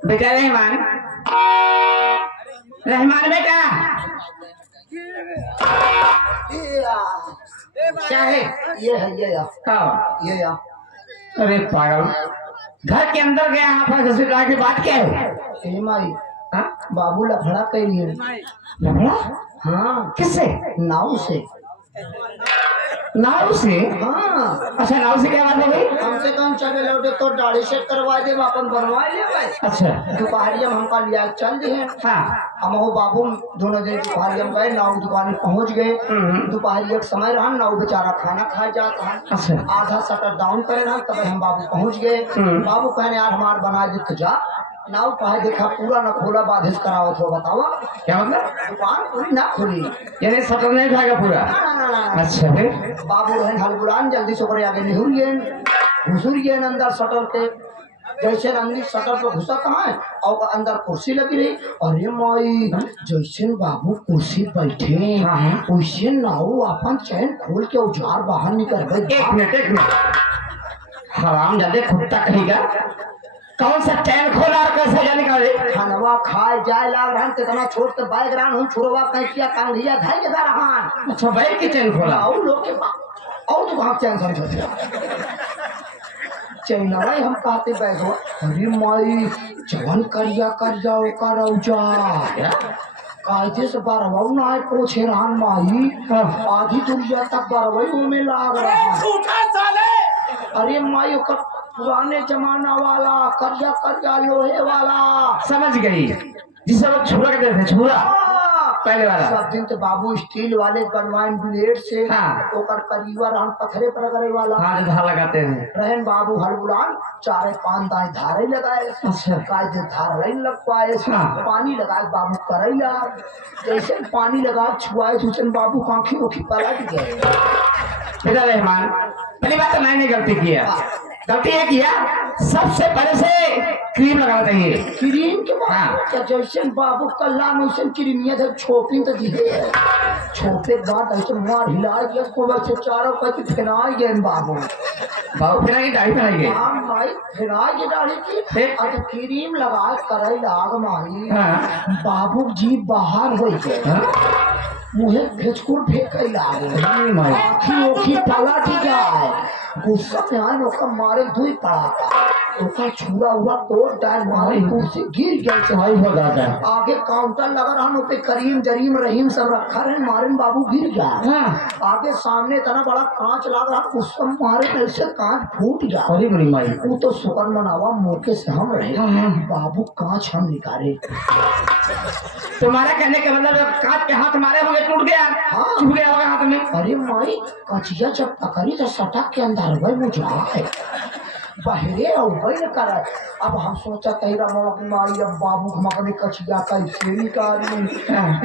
बेटा रहमान, रहमान बेटा क्या है? ये है ये या ये या। अरे पागल, घर के अंदर गया यहाँ पर ससुराल की बात क्या है? माई हाँ? बाबू लफड़ा कर लिए। लफड़ा? हाँ किससे? नाव से। नाव से? हाँ अच्छा, नाव से क्या बात हो गई? हमसे कौन चले लौटे तो दाढ़ी से करवा दे अपन बनवा ले। अच्छा, दोपहरिया में हमका लिया चल दिए। हाँ हम हो बाबू दोनों दिन दोपहरिया में गए, नाव दुकान पहुंच गए। दोपहरिया का समय रहा, नाव बेचारा खाना खाए जाता है। अच्छा, आधा शटर डाउन करे रहा, तब हम बाबू पहुंच गए। बाबू कहने यार हमार बना दे तो जा। नाव कहा देखा पूरा न खोला, बाधिस करावत हो। बतावा क्या मतलब? दुकान पूरी ना खुली, यानी शटर नहीं खाएगा पूरा? अच्छा, फिर बाबू रहन हलबुरान जल्दी से ओकरे आगे निहुर गए अंदर शटर के। जैसे अंदर शटर पे घुसा कहाँ है और अंदर कुर्सी लगी रही। अरे माई, जैसे बाबू कुर्सी बैठे वैसे नाव अपन चैन खोल के उजार बाहर निकल गए। एक मिनट, हराम जादे कुत्ता कहेगा, कौन सा चैन खोला और कैसे जा निकाले? खानवा खाए जाए लाग रहा, कितना छोट के बाइक रहा हूँ, छुड़वा कैसिया कांघिया धर के जा रहा। अच्छा, बैठ के चैन खोला? और लोग के और तो भाग चैन समझो चैन हम कहते बैठो। अरे माई, जवन करिया कर जाओ का कायदे से बारवा ना है पोछे रहन माई। आधी दुनिया तक बारवई में लाग रहा। अरे माई पुराने जमाना वाला करिया करिया लोहे वाला। समझ गई, जिसे लोग छुरा कहते थे, छुरा पहले वाला। सब दिन तो बाबू स्टील वाले बनवाए ब्लेड से। हाँ। ओकर करीवा रहन पत्थरे पर करे वाला। हाँ, धार लगाते हैं। रहन बाबू हलबुलान चारे पान दाए धारे लगाए। अच्छा, कायदे धार लाइन लगवाए। हाँ। पानी लगाए बाबू करैला। जैसे पानी लगा छुआए सुचन बाबू आंखी उखी पलट गए। बेटा रहमान, पहली बात तो मैंने गलती किया। गलती ये किया, सबसे पहले से क्रीम लगाना चाहिए। क्रीम के बाद हाँ। जैसे बाबू कल्ला में वैसे क्रीमिया था, छोपिन तो दिखे छोपे के बाद ऐसे मार हिला दिया को वैसे चारों पैसे फिनाई गए बाबू। बाबू फिर की दाढ़ी बनाई गई। हाँ माई, फिनाई की दाढ़ी की। अब क्रीम लगा करे लाग माई। हाँ। बाबू जी बाहर हो गए। मुहे भेजकुर फेंक लागे। आखी ओखी पलट जाए। गुस्सा में आए ओका मारे दुई पड़ा। ओका छुरा हुआ तोड़ डाल मारे कुर्सी गिर गए। भाई हो जाता है। आगे काउंटर लगा रहा, पे करीम जरीम रहीम सब रखा रहे। मारे बाबू गिर गया। हाँ। आगे सामने इतना बड़ा कांच लग रहा, उसको मारे ऐसे कांच फूट गया। अरे बड़ी माई, वो तो शुक्र मनावा मौके से हम रहे। बाबू कांच हम निकाले। तुम्हारा कहने का मतलब कांच के हाथ मारे होंगे, टूट गया। हाँ। टूट गया होगा हाथ में। अरे माई, कचिया जब पकड़ी तो सटक के अंदर वही मुझे बहरे और वही कर। अब हम सोचा तेरा माई अब बाबू मकने कचिया का इसी का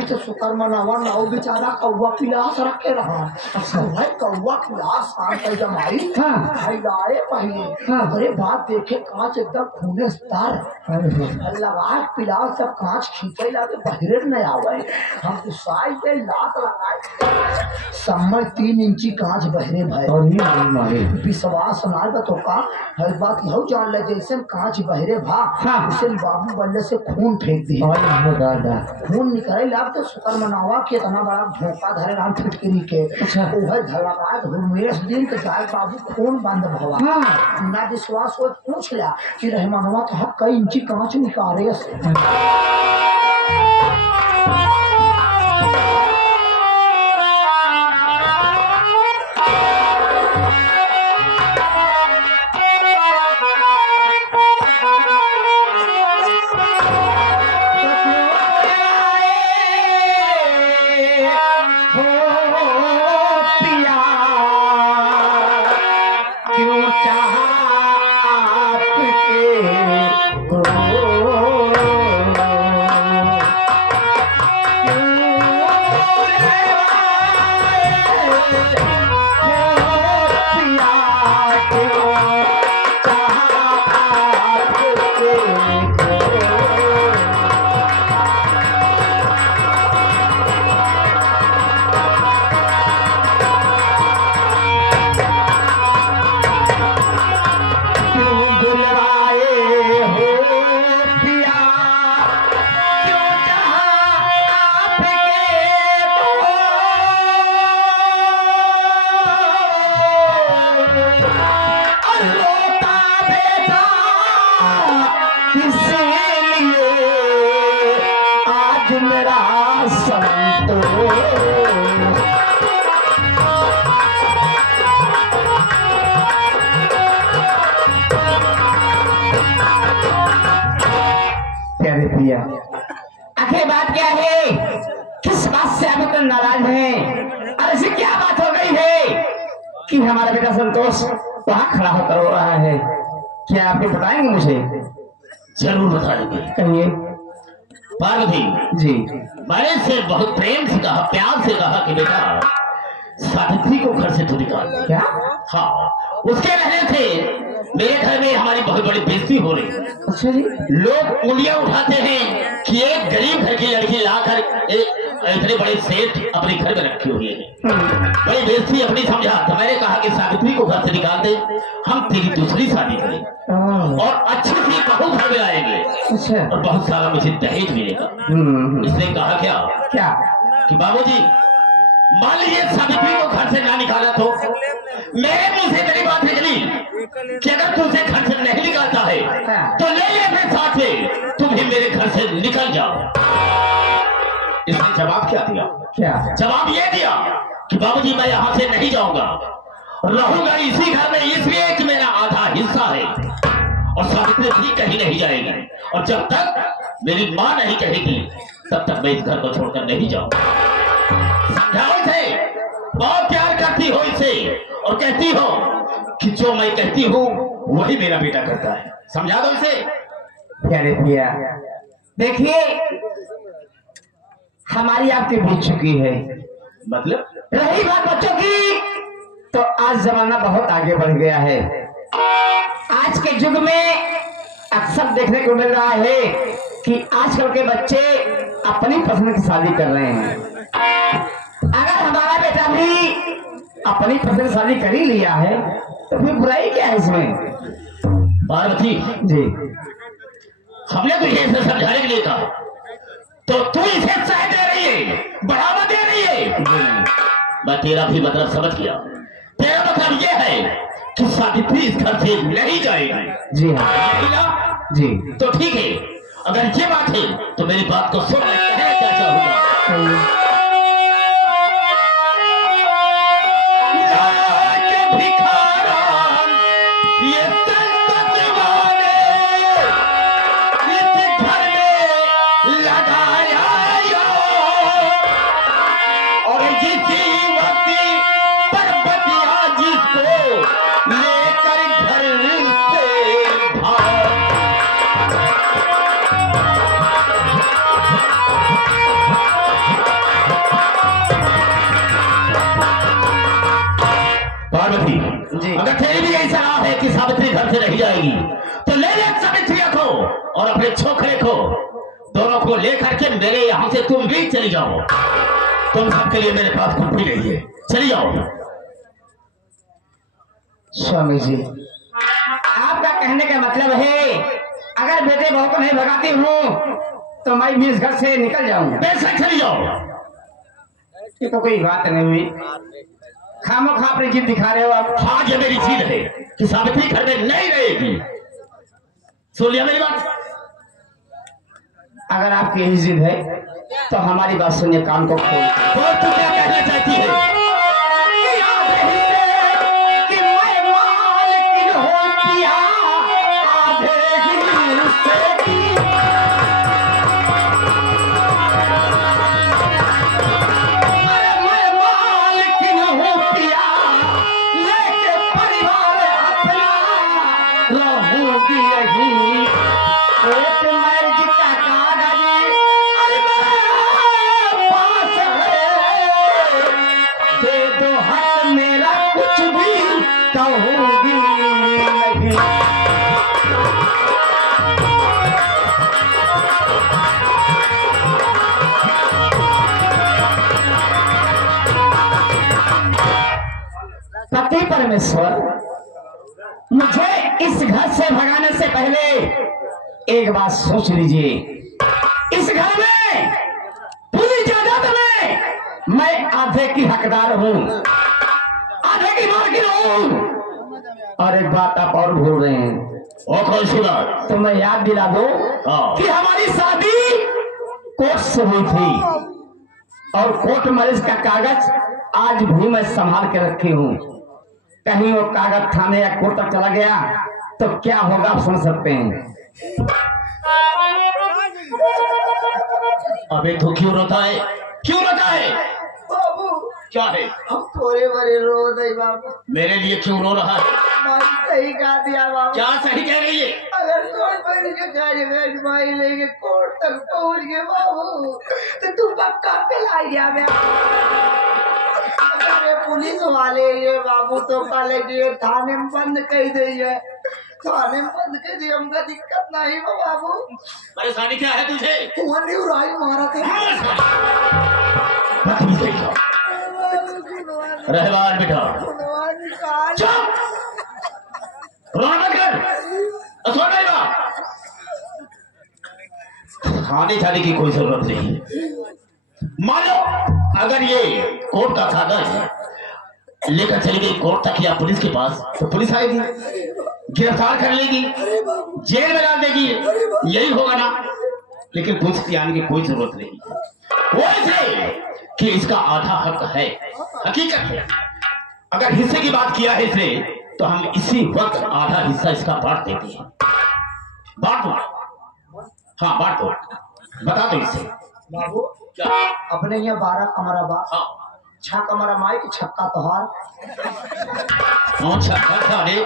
तो शुक्र मनावा ना वो बेचारा कौवा पिलास रखे रहा। भाई कौवा पिलास शाम का जमाई लाए पहले। अरे बात देखे कांच एकदम खूने स्तर लगा पिलास, जब कांच खींचे लागे बहरे न आवे। हम साइड पे लात लगाए समय 3 इंची कांच बहरे भाई। विश्वास ना तो का हर बात यह जान ले, जैसे कांच बहरे भा उसे बाबू बल्ले से खून फेंक दिया। खून निकले लाभ तो शुक्र मनावा के इतना बड़ा धोखा धरे राम फिटकरी के। ओहे धड़का धुरमेश दिन के जाए बाबू खून बंद भवा। ना विश्वास हो पूछ लिया कि रहमानवा तो कई इंची कांच निकाले। संतोष। प्यारे प्रिया, आखिर बात क्या है? किस बात से आप इतना नाराज हैं? और ऐसी क्या बात हो गई है कि हमारा बेटा संतोष वहां खड़ा होकर रो रहा है? क्या आपको बताएंगे मुझे? जरूर बताएंगे। कहिए। पार्वती जी। मैंने से बहुत प्रेम से कहा, प्यार से कहा कि बेटा सावित्री को घर से तो निकाल। क्या? हाँ, उसके रहने से मेरे घर में हमारी बहुत बड़ी बेइज्जती हो रही है। अच्छा जी। लोग उंगलियां उठाते हैं कि एक गरीब घर की लड़की लाकर इतने बड़े सेठ अपने घर में रखे हुए हैं। बड़ी बेइज्जती अपनी समझा। तो मैंने कहा कि सावित्री को घर से निकाल दे, हम तेरी दूसरी शादी करें और अच्छी सी बहू घर में लाएंगे। अच्छा। और बहुत सारा मुझे दहेज मिलेगा। इसने कहा क्या क्या? कि बाबूजी मान लीजिए सावित्री को घर से ना निकाला तो मेरे मुंह से मेरी बात निकली कि अगर तुमसे घर से नहीं निकालता है तो ले ले अपने साथ में, तुम ही मेरे घर से निकल जाओ। इसने जवाब क्या दिया? क्या? जवाब ये दिया कि बाबूजी मैं यहाँ से नहीं जाऊंगा, रहूंगा इसी घर में इसलिए कि मेरा आधा हिस्सा है और सावित्री भी कहीं नहीं जाएगी और जब तक मेरी माँ नहीं कहेगी तब तक मैं इस घर को छोड़कर नहीं जाऊंगा। समझाओ इसे, बहुत प्यार करती हो इसे और कहती हो कि जो मैं कहती हूँ वही मेरा बेटा करता है। समझा दो इसे। प्यारे प्रिया, देखिए हमारी आपकी बीत चुकी है। मतलब रही बात बच्चों की, तो आज जमाना बहुत आगे बढ़ गया है। आज के युग में अक्सर देखने को मिल रहा है कि आजकल के बच्चे अपनी पसंद की शादी कर रहे हैं। अगर हमारा बेटा भी अपनी पसंद शादी कर ही लिया है तो फिर बुराई क्या है इसमें? पार्वती जी। हमने तुझे इसे समझाने के लिए कहा तो तू इसे सह दे रही है, बढ़ावा दे रही है। मैं तेरा भी मतलब समझ गया। तेरा मतलब यह है कि सावित्री इस घर से नहीं जाएगी। जी हाँ। जी। तो ठीक है, अगर ये बात है तो मेरी बात को सुन। मैं कहना क्या चाहूंगा, अगर तेरी भी यही सलाह है कि सावित्री घर से नहीं जाएगी तो ले ले सावित्री को और अपने छोकरे को, दोनों को लेकर के मेरे यहाँ से तुम भी चली जाओ। तुम सबके लिए मेरे पास कुछ भी नहीं है, चली जाओ। स्वामी जी, आपका कहने का मतलब है अगर बेटे बहू को नहीं भगाती हूँ तो मैं भी इस घर से निकल जाऊंगा। बेशक चली जाओ। ये तो कोई बात नहीं हुई, खामोखा अपनी जिद दिखा रहे हो आप। हाँ, ये मेरी जिद है कि सावित्री घर में नहीं रहेगी। सुन लिया मेरी बात? अगर आपकी यही जिद है तो हमारी बात सुनिए, कान को खोल। और तू क्या कहना चाहती है? पति परमेश्वर, मुझे इस घर से भगाने से पहले एक बात सोच लीजिए। इस घर में पूरी जायदाद में मैं आधे की हकदार हूँ, आधे की मालकिन हूँ। और एक बात आप और भूल रहे हैं। और कौन सी बात? तो मैं याद दिला दूं कि हमारी शादी कोर्ट से हुई थी और कोर्ट मैरिज का कागज आज भी मैं संभाल के रखी हूँ। कहीं वो कागज थाने या कोर्ट तक चला गया तो क्या होगा आप सुन सकते हैं। अबे तू क्यों रोता है, क्यों रोता है? बाबू क्या है? हम थोड़े बड़े रो रहे बाबू। मेरे लिए क्यों रो रहा है? माई सही कहा दिया बाबू। क्या सही कह रही है? अगर कोर्ट मैरिज के कागज माई लेके कोर्ट तक पहुंच गए बाबू तो तू पक्का पिलाई गया मैं। अरे पुलिस वाले ये बाबू तो कल के थाने में बंद कर दी है, थाने में बंद कर दी, हमका दिक्कत नहीं हो बाबू। परेशानी क्या है तुझे? नहीं उड़ाई मारा थे। रहवान बेटा चुप, रोना मत कर, सोना ही बात। खाने जाने की कोई जरूरत नहीं। मान लो अगर ये कोर्ट का कागज लेकर चली गई कोर्ट तक या पुलिस के पास तो पुलिस आएगी, गिरफ्तार कर लेगी, जेल में डाल देगी, यही होगा ना। लेकिन पुलिस की आने की कोई जरूरत नहीं। वो ऐसे कि इसका आधा हक है, हकीकत है। अगर हिस्से की बात किया है इसने तो हम इसी वक्त आधा हिस्सा इसका बांट देते हैं। बांट दो, हाँ बांट दो, बता दो इसे। बाबू क्या? अपने यहाँ 12 कमरा बा, हाँ 6 कमरा माई के छक्का तोहार। कौन सा छक्का रे?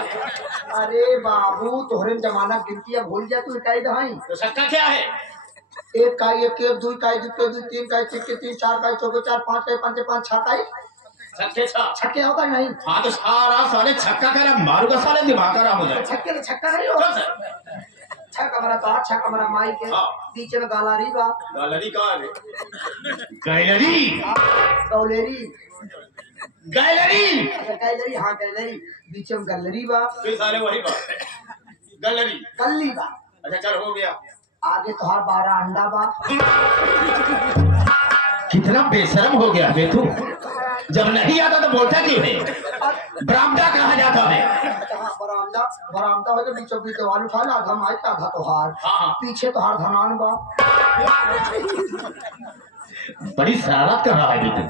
अरे बाबू तोहरे जमाना गिनती अब भूल जा तू, इकाई दहाई तो छक्का क्या है? एक काई एक के दो काई दो के दो तीन काई के तीन चार काई चौके चार पांच काई पांच पांच 6 काई छक्के छक्का। छक्के होता नहीं। हाँ तो सारा साले छक्का करा मारूंगा, साले दिमाग खराब हो जाए। छक्के तो छक्का नहीं हो। कौन सा? 6 कमरा तो 6 कमरा माई के, हाँ। बीच में गालारी बा, गैलरी कहाँ है? गैलरी, गौलेरी गैलरी, गैलरी, हाँ गैलरी, बीच में गैलरी बा, फिर साले वही बात, गैलरी। गल्ली बा, अच्छा चल हो गया। आगे तोहार 12 अंडा बा। कितना बेशरम हो गया बे तू, जब नहीं आता तो बोलता क्यों है? बरामदा कहा जाता है। बरामदा, बरामदा हो तो बीचों बीच दीवार उठा ला, आधा माई का आधा तोहार, हाँ। पीछे तोहार धनान बा। बड़ी शरारत कर रहा है बेटे।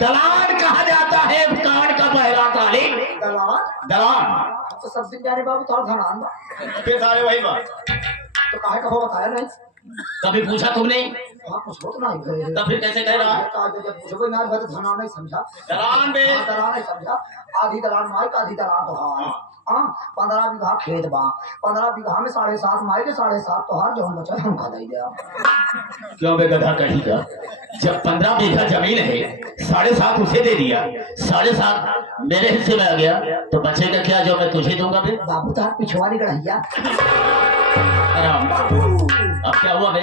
दलान कहा जाता है कान का पहला काले। दलान दलान तो सब दिन जाने बाबू तोहार धनान बा, फिर सारे वही बात। तो काहे का हो बताया नहीं? कभी पूछा तुमने? हाँ कुछ हो तो नहीं गए। तब फिर कैसे कह रहा है? जब पूछोगे ना तो धनान नहीं समझा, दलान बे। हाँ, दलान नहीं समझा। आधी दलान माई का आधी दलान तोहार। हाँ 15 बीघा खेत बा, 15 बीघा में 7.5 माई के 7.5 तोहार, जो हम बचा हमका दे दिया। क्यों बे गधा कहीं का? जब 15 बीघा जमीन है 7.5 उसे दे दिया, 7.5 मेरे हिस्से में आ गया तो बचेगा क्या जो मैं तुझे दूंगा बे? बाबू तोहार पिछवाड़ी गढ़िया आराम। अब क्या हुआ बे?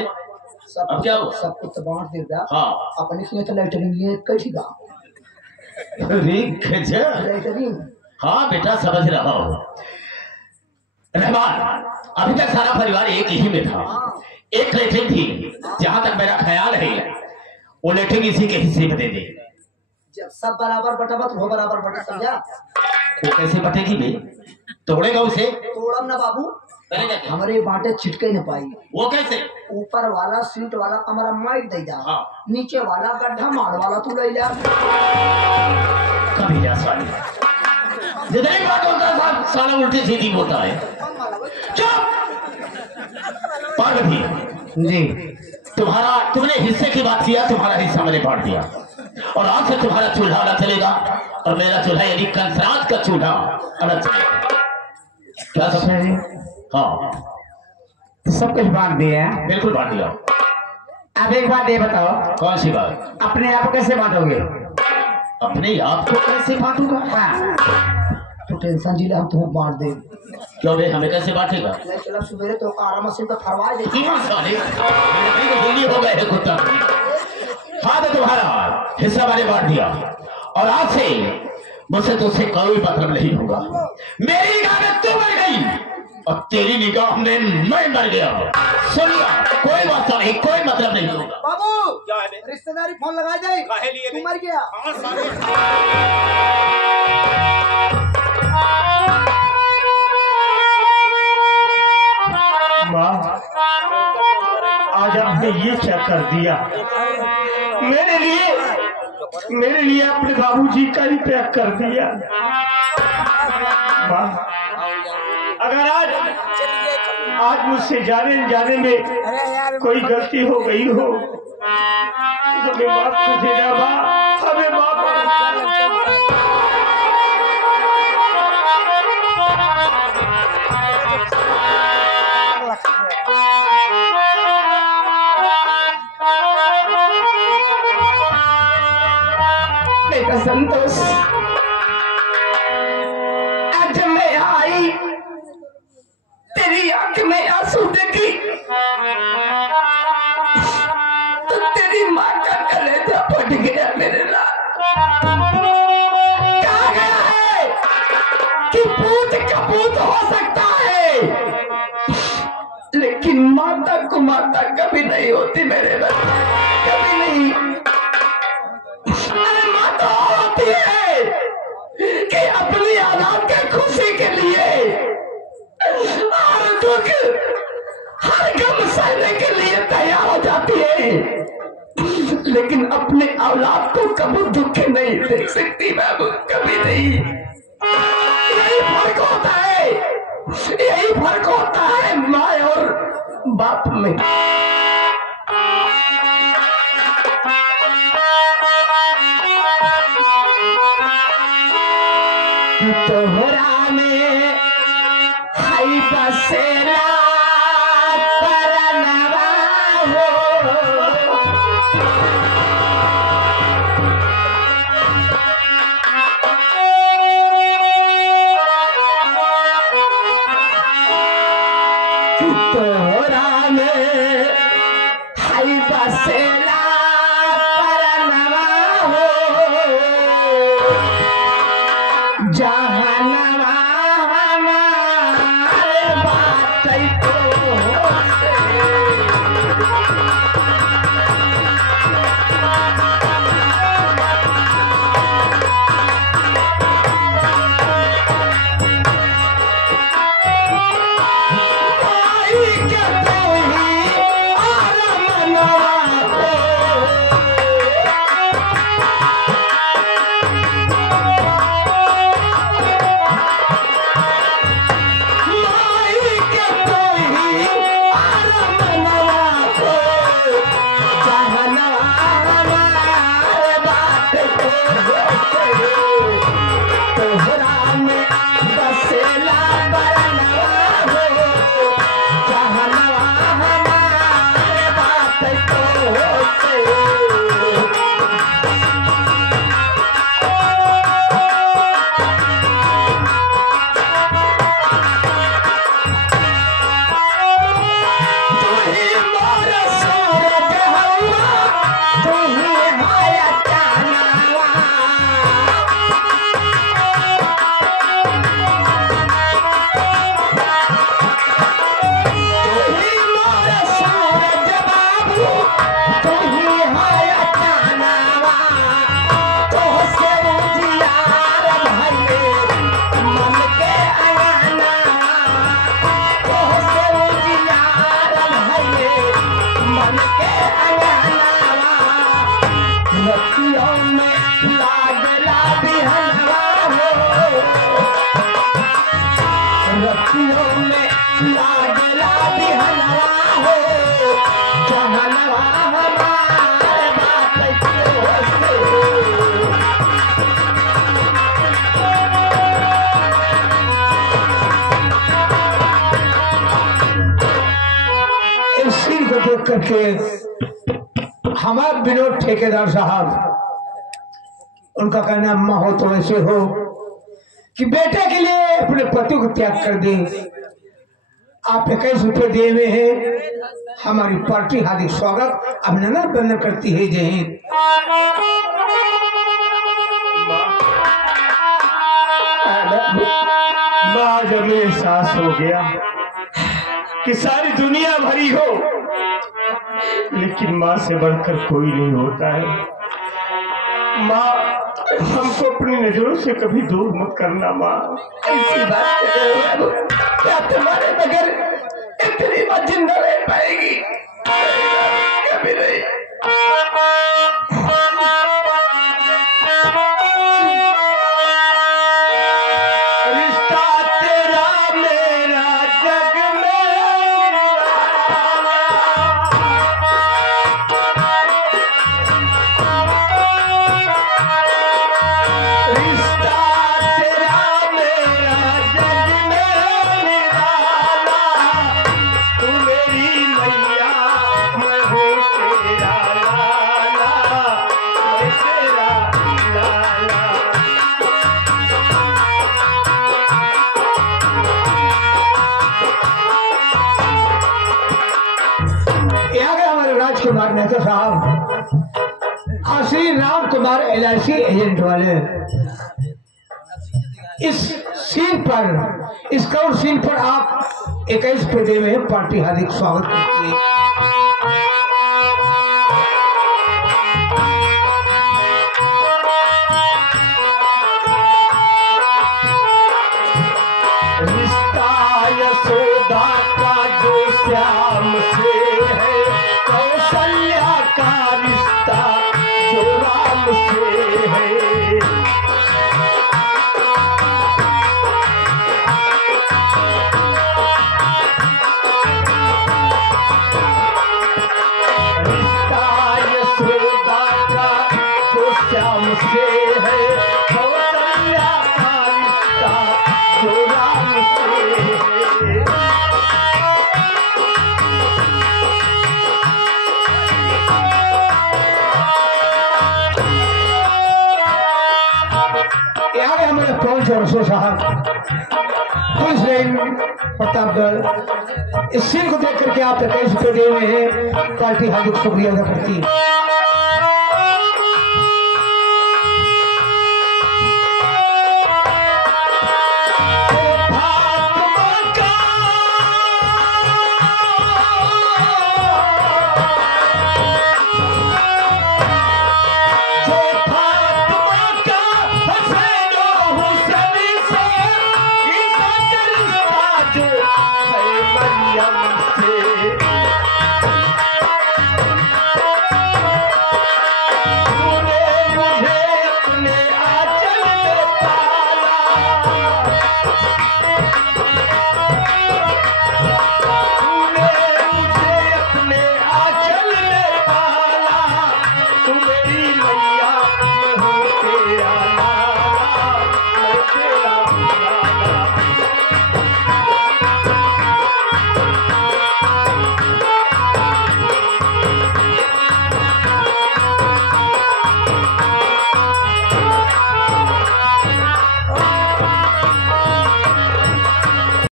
अब क्या हुआ? सब कुछ तो बांट देगा। हाँ अपने से तो लेटरिंग ये कैसी बा? अरे गजब। लेटरिंग हाँ बेटा समझ रहा हूँ। रहमान अभी तक सारा परिवार एक ही में था, एक लेटरिन थी। जहां तक मेरा ख्याल है वो लेटरिन इसी के हिस्से में दे दे। जब सब बराबर बटा तो वो बराबर बटे, समझा? वो कैसे बटेगी बे? तोड़ेगा उसे? तोड़म ना बाबू, करेगा क्या? हमारे बाटे छिटके न पाई। वो कैसे? ऊपर वाला सीट वाला कमरा माइट दे जा, हाँ। नीचे वाला गड्ढा मार वाला तू ले जा। कभी जा साली, जितनी बात होता है साला उल्टी सीधी बोलता है। चुप। पार्वती जी तुमने हिस्से की बात किया, तुम्हारा हिस्सा मैंने बांट दिया और आज से तुम्हारा चूल्हा अलग चलेगा और मेरा चूल्हा यानी कंसरात का चूल्हा अलग चलेगा। क्या सब है? हाँ सब कुछ बांट दिए हैं। बिल्कुल बांट दिया। अब एक बात ये बताओ, कौन सी बात? अपने आप को कैसे बांटोगे? अपने आप को कैसे बांटूंगा? हाँ तू टेंशन जिले हम तुम्हें बांट दे। क्यों बे, हमें कैसे बांटेगा? ले चला सवेरे तो आराम से तो फरवा दे। हो गए है कुत्ता। हाँ तो तुम्हारा हिस्सा मैंने बांट दिया और आज से मुझसे तुझसे कोई मतलब नहीं होगा। मेरी निगाह में तू मर गई और तेरी निगाह में मैं मर गया। सुनिए कोई बात नहीं, कोई मतलब नहीं होगा। बाबू क्या है? रिश्तेदारी फोन लगा दे, काहे लिए तू मर गया। माँ आज आपने ये क्या कर दिया? मेरे लिए अपने बाबूजी का ही त्याग कर दिया। माँ, अगर आज मुझसे जाने में कोई गलती हो गई हो तो हमें माफ कर देना माँ, हमें माफ कर देना। बेटा संतोष, आज मैं आई तेरी आंख में आंसू देखी तो तेरी माँ का कलेजा फट गया मेरे लाल। कहा गया है कि पूत कपूत हो सकता है लेकिन माता को माता कभी नहीं होती मेरे बच्चे, कभी नहीं। अरे माँ तो होती है कि अपनी औलाद के खुशी के लिए हर दुख हर गम सहने के लिए तैयार हो जाती है, लेकिन अपने औलाद को कभी दुख नहीं देख सकती बाबू, कभी नहीं। यही फर्क होता है, यही फर्क होता है माँ और बाप में। तोहरा में हाई बसेला परनवा हो, तोहरा में हाई बसेला परनवा हो, जहनवा हमारे बात को करके हमारे विनोद ठेकेदार साहब, उनका कहना अम्मा हो तो ऐसे हो कि बेटे के लिए अपने पति को त्याग कर दे। आप 21 रुपये दिए हुए हैं, हमारी पार्टी हार्दिक स्वागत अभिनंदन बंदन करती है। जय हिंद। आज हमें एहसास हो गया कि सारी दुनिया भरी हो लेकिन माँ से बढ़कर कोई नहीं होता है। माँ, हमको अपनी नजरों से कभी दूर मत करना माँ। ऐसी बात क्या तुम्हारे बगैर इतनी बात जिंदा रह पाएगी? कभी नहीं। श्री राम कुमार LIC एजेंट वाले इस सीन पर, इस कवर सीन पर आप 21 पेटे में पार्टी हार्दिक स्वागत करती है। रिश्ता यशोदा का जो श्याम से है, कौशल्या का रिश्ता जो राम से है। रिश्ता यशोदा का जो श्याम से है, कौशल्या का रिश्ता जो राम से है। यहाँ पे हमारे पवन चौरसो साहब पुलिस लाइन प्रतापगढ़, इस सीन को देख करके आप 21 पेटे में पार्टी हार्दिक शुक्रिया अदा करती है।